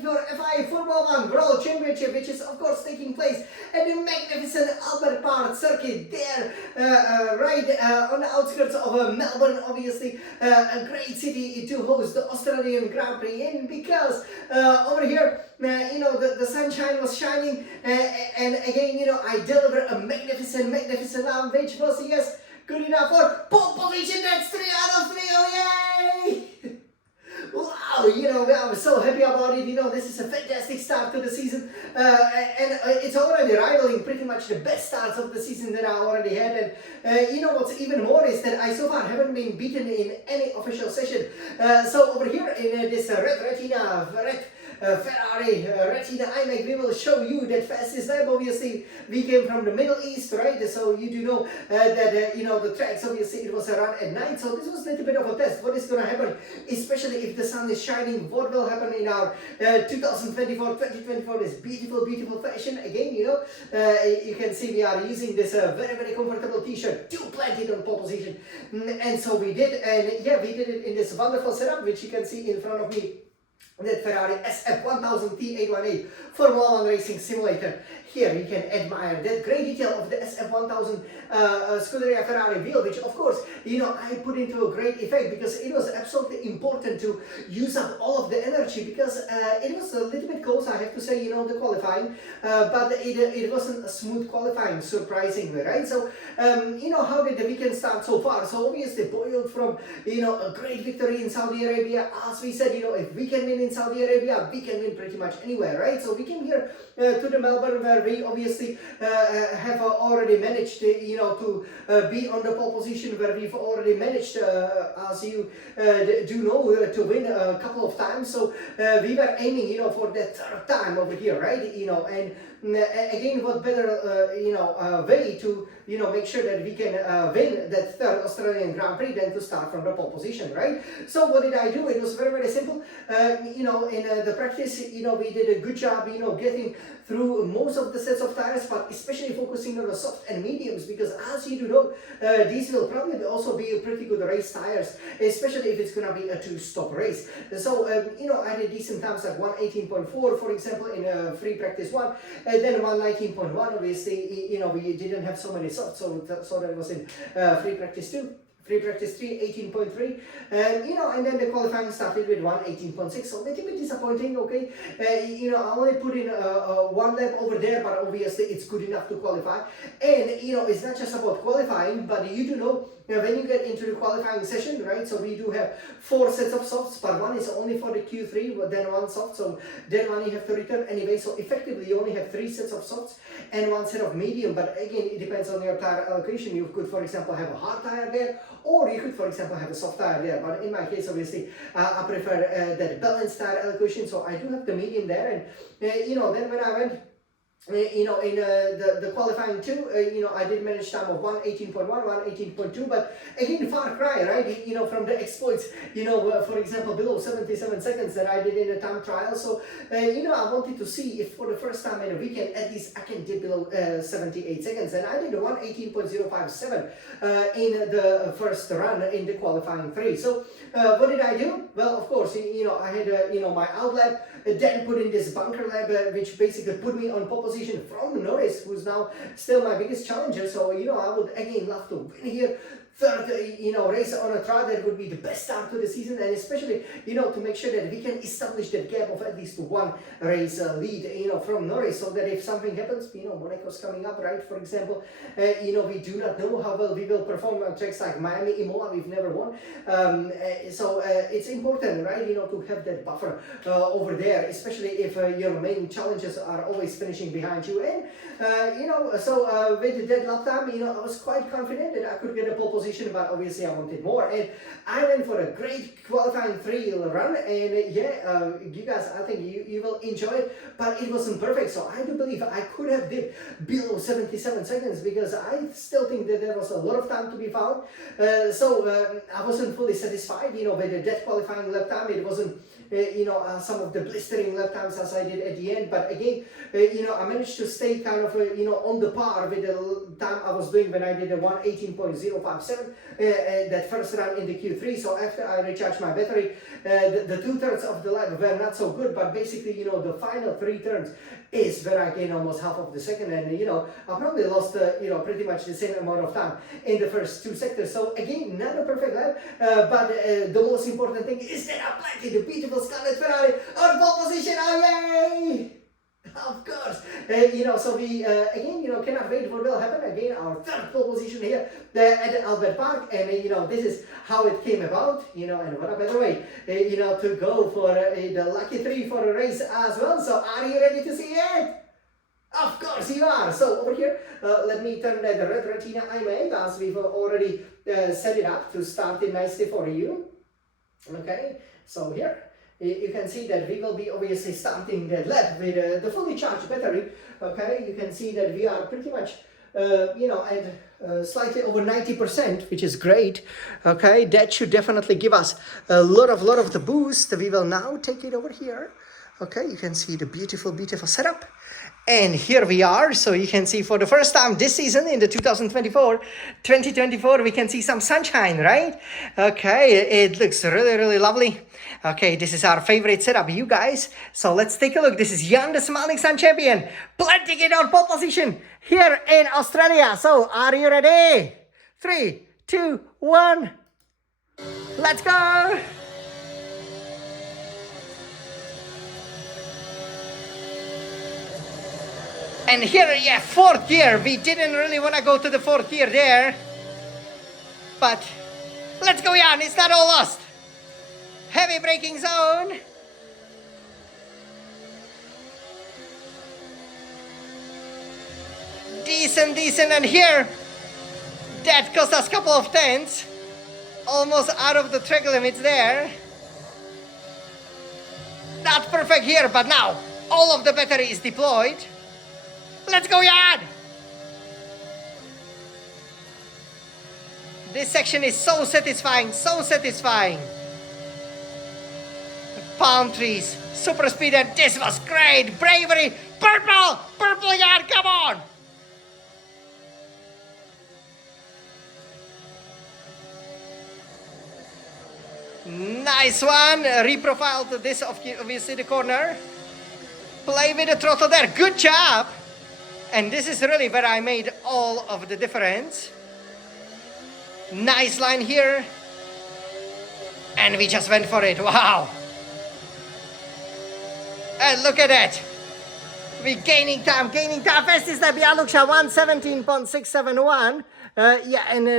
2024 FIA Formula One World Championship, which is of course taking place at the magnificent Albert Park circuit there, right on the outskirts of Melbourne, obviously a great city to host the Australian Grand Prix in, because over here, the sunshine was shining, and again, I delivered a magnificent round, which was, yes, good enough for pole position. That's 3 out of 3, oh yay! Wow, I'm so happy about it. This is a fantastic start to the season, and it's already rivaling pretty much the best starts of the season that I already had. And what's even more is that I so far haven't been beaten in any official session. So over here in this red retina, Ferrari Retina iMac, we will show you that fastest lap. Obviously, we came from the Middle East, right? So you do know that the tracks, obviously it was a run at night, so this was a little bit of a test. What is going to happen, especially if the sun is shining? What will happen in our 2024 this beautiful fashion? Again, you can see we are using this very comfortable t-shirt to plant it on pole position, and so we did, and yeah, we did it in this wonderful setup, which you can see in front of me. That Ferrari SF1000 T818 Formula One Racing Simulator. Here you can admire that great detail of the SF1000 Scuderia Ferrari wheel, which of course, I put into a great effect, because it was absolutely important to use up all of the energy, because it was a little bit close, I have to say, the qualifying, but it wasn't a smooth qualifying, surprisingly, right? So, how did the weekend start so far? So obviously boiled from, a great victory in Saudi Arabia. As we said, if we can win in Saudi Arabia, we can win pretty much anywhere, right? So we came here to the Melbourne, where we obviously have already managed to be on the pole position, where we've already managed, as you do know, to win a couple of times. So we were aiming, for that third time over here, right? And again, what better, way to, make sure that we can win that third Australian Grand Prix than to start from the pole position, right? So what did I do? It was very simple. In the practice, we did a good job, getting through most of the sets of tires, but especially focusing on the soft and mediums, because as you do know, these will probably also be pretty good race tires, especially if it's going to be a 2-stop race. So, I did decent times like 1:18.4, for example, in free practice 1, and then 1:19.1, obviously, we didn't have so many softs, so that was in free practice 2. Free practice 3, 18.3, and then the qualifying started with 1:18.6, so a little bit disappointing, okay? I only put in one lap over there, but obviously it's good enough to qualify. And, it's not just about qualifying, but you do know, when you get into the qualifying session, right, so we do have 4 sets of softs, but one is only for the Q3, but then 1 soft, so then one you have to return anyway, so effectively you only have 3 sets of softs and 1 set of medium. But again, it depends on your tire allocation. You could, for example, have a hard tire there, or you could, for example, have a soft tire there. But in my case, obviously, I prefer that balanced tire allocation, so I do have the medium there. And then when I went in the qualifying 2, I did manage time of 1:18.1, 1:18.2, but again, far cry, right? From the exploits, for example, below 77 seconds that I did in the time trial. So, I wanted to see if for the first time in a weekend, at least I can dip below 78 seconds, and I did a 1:18.057 in the first run in the qualifying 3. So, what did I do? Well, of course, I had, my out lap, then put in this bunker lap, which basically put me on pole position from Norris, who's now still my biggest challenger. So, I would again love to win here. Third, race on a trot, that would be the best start to the season, and especially, to make sure that we can establish that gap of at least 1 race lead, from Norris, so that if something happens, Monaco's coming up, right, for example, we do not know how well we will perform on tracks like Miami, Imola, we've never won, so it's important, right, to have that buffer over there, especially if your main challenges are always finishing behind you. And, so with that lap time, I was quite confident that I could get a pole position, but obviously I wanted more, and I went for a great qualifying 3 run, and you guys, I think you will enjoy it, but it wasn't perfect, so I do believe I could have dipped below 77 seconds, because I still think that there was a lot of time to be found, so I wasn't fully satisfied, with that qualifying lap time. It wasn't some of the blistering lap times as I did at the end. But again, I managed to stay kind of, on the par with the time I was doing when I did the 1:18.057, that first run in the Q3. So after I recharged my battery, the 2/3 of the lap were not so good, but basically, the final 3 turns is where I gained almost half of the second, and I probably lost pretty much the same amount of time in the first 2 sectors. So again, not a perfect lap, but the most important thing is that I planted the beautiful Scarlet Ferrari on pole position. Oh yay! Of course, so we again, cannot wait what will happen. Again, our 3rd pole position here at Albert Park, and this is how it came about. And what a better way, to go for the lucky 3 for a race as well. So, are you ready to see it? Of course you are. So over here, let me turn that red retina I made, as we've already set it up to start it nicely for you. Okay, so here. You can see that we will be obviously starting that lap with the fully charged battery. Okay, you can see that we are pretty much, at slightly over 90%, which is great. Okay, that should definitely give us a lot of the boost. We will now take it over here. Okay, you can see the beautiful setup. And here we are. So you can see for the first time this season in the 2024, we can see some sunshine, right? Okay, it looks really lovely. Okay, this is our favorite setup, you guys. So let's take a look. This is Jan, the Smiling Sun champion, planting it on pole position here in Australia. So are you ready? 3, 2, 1. Let's go. And here, yeah, 4th gear. We didn't really want to go to the 4th gear there. But let's go, Jan. It's not all lost. Heavy braking zone. Decent. And here, that cost us a couple of tenths. Almost out of the track limits there. Not perfect here, but now all of the battery is deployed. Let's go, Jan! This section is so satisfying, Palm trees, super speed, and this was great. Bravery, purple, Jan, come on! Nice one. Reprofiled this, obviously, the corner. Play with the throttle there. Good job. And this is really where I made all of the difference. Nice line here. And we just went for it. Wow. And look at that. We're gaining time. Fastest lap, Yaluksha, 1:17.671.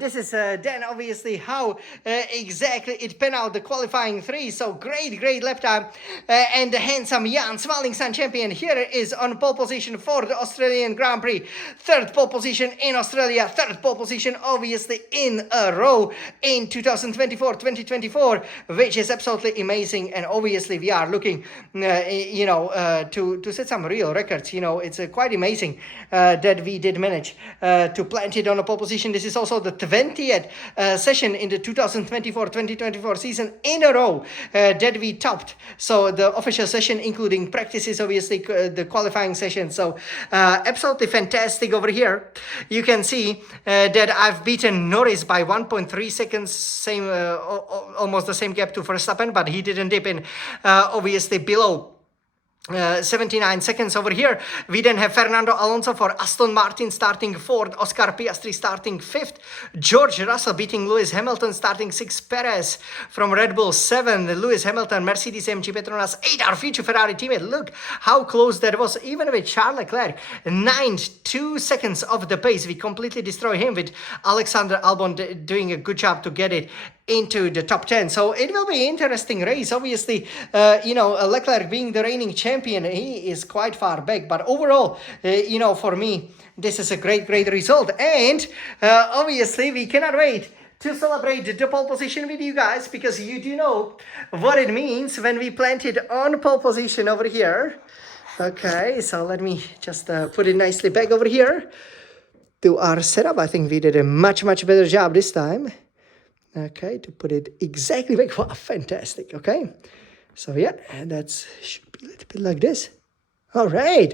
This is then obviously how exactly it panned out the qualifying 3. So great lap time. And the handsome Jan, Smiling Sun champion, here is on pole position for the Australian Grand Prix. 3rd pole position in Australia, 3rd pole position obviously in a row in 2024, which is absolutely amazing. And obviously we are looking, to set some real records. It's quite amazing that we did manage to plant it on a pole position. This is also the 20th session in the 2024 season in a row that we topped. So the official session, including practices, obviously the qualifying session. So absolutely fantastic over here. You can see that I've beaten Norris by 1.3 seconds, same almost the same gap to Verstappen, but he didn't dip in obviously below 79 seconds over here. We then have Fernando Alonso for Aston Martin starting 4th, Oscar Piastri starting 5th, George Russell beating Lewis Hamilton starting 6th, Perez from Red Bull 7th, Lewis Hamilton, Mercedes-AMG Petronas 8th, our future Ferrari teammate. Look how close that was, even with Charles Leclerc 9th, 2 seconds off the pace. We completely destroy him, with Alexander Albon doing a good job to get it into the top 10. So it will be an interesting race. Obviously, Leclerc being the reigning champion, he is quite far back. But overall, for me, this is a great result. And obviously, we cannot wait to celebrate the pole position with you guys, because you do know what it means when we planted on pole position over here. Okay, so let me just put it nicely back over here to our setup. I think we did a much better job this time. Okay, to put it exactly back. Wow, fantastic. Okay, So yeah, and that's should be a little bit like this. All right,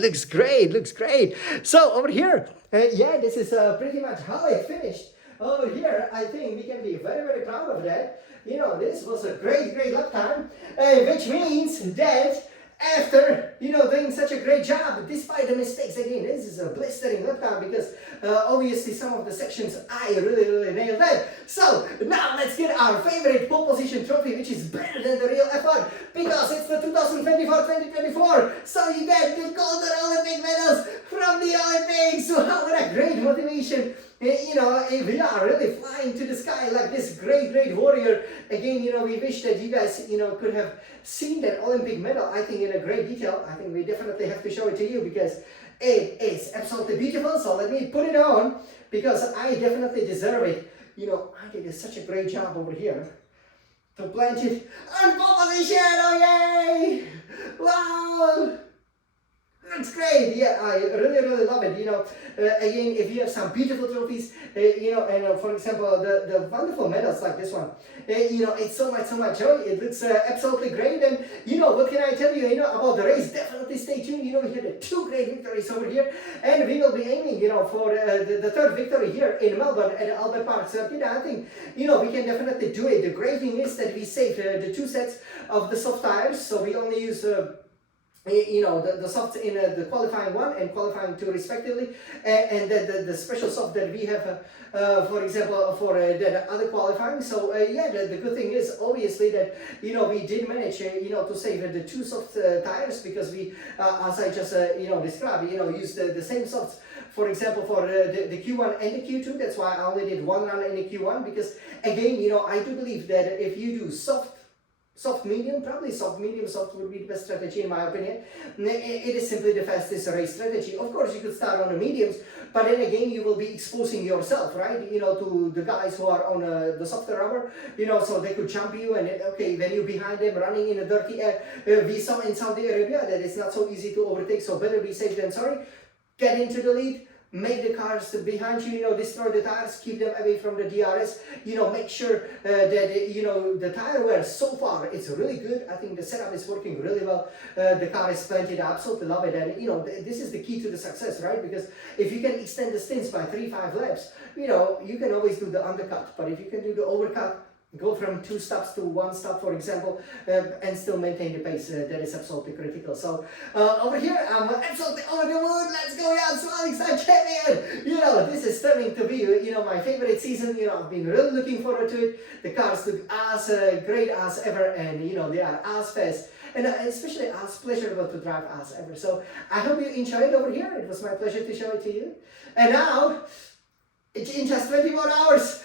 looks great. So over here, yeah, this is pretty much how it finished. Over here, I think we can be very proud of that. You know, this was a great lap time, which means that after, you know, doing such a great job, despite the mistakes, again, this is a blistering lap time because obviously some of the sections I really nailed that. So now let's get our favorite pole position trophy, which is better than the real F1 because it's the 2024. So you get the golden Olympic medals from the Olympics. So what a great motivation. You know, we are really flying to the sky like this great warrior. Again, you know, we wish that you guys, you know, could have seen that Olympic medal, I think, in a great detail. I think we definitely have to show it to you because it is absolutely beautiful. So let me put it on because I definitely deserve it. You know, I did such a great job over here to plant it on pole position. Oh, yay! Wow! That's great. Yeah, I really love it. You know, again, if you have some beautiful trophies, you know, and for example, the wonderful medals like this one, you know, it's so much joy. It looks absolutely great. And you know, what can I tell you? You know, about the race? Definitely stay tuned. You know, we had 2 great victories over here, and we will be aiming, you know, for the 3rd victory here in Melbourne at Albert Park Circuit. I think, you know, we can definitely do it. The great thing is that we saved the 2 sets of the soft tires, so we only use. You know, the softs in the qualifying 1 and qualifying 2 respectively, and the special soft that we have, for example, for the other qualifying. So yeah, the good thing is obviously that, you know, we did manage, you know, to save the 2 soft tires because we, as I just, you know, described, you know, used the same softs. For example, for the Q1 and the Q2, that's why I only did 1 run in the Q1 because, again, you know, I do believe that if you do soft medium, probably soft medium, soft would be the best strategy in my opinion. It is simply the fastest race strategy. Of course, you could start on the mediums, but then again, you will be exposing yourself, right? You know, to the guys who are on the softer rubber, you know, so they could jump you and, okay, when you're behind them running in the dirty air, we saw in Saudi Arabia that it's not so easy to overtake, so better be safe than sorry. Get into the lead. Make the cars behind you, you know, destroy the tires, keep them away from the DRS, you know, make sure that, you know, the tire wear so far, it's really good. I think the setup is working really well. The car is splendid, I absolutely love it. And, you know, this is the key to the success, right? Because if you can extend the stints by 3-5 laps, you know, you can always do the undercut. But if you can do the overcut, go from 2 stops to 1 stop, for example, and still maintain the pace. That is absolutely critical. So over here, I'm absolutely over the moon. Let's go, Jan Smiling Side Champion. You know, this is turning to be, you know, my favorite season. You know, I've been really looking forward to it. The cars look as great as ever, and you know, they are as fast. And especially as pleasurable to drive as ever. So I hope you enjoyed over here. It was my pleasure to show it to you. And now, in just 24 hours,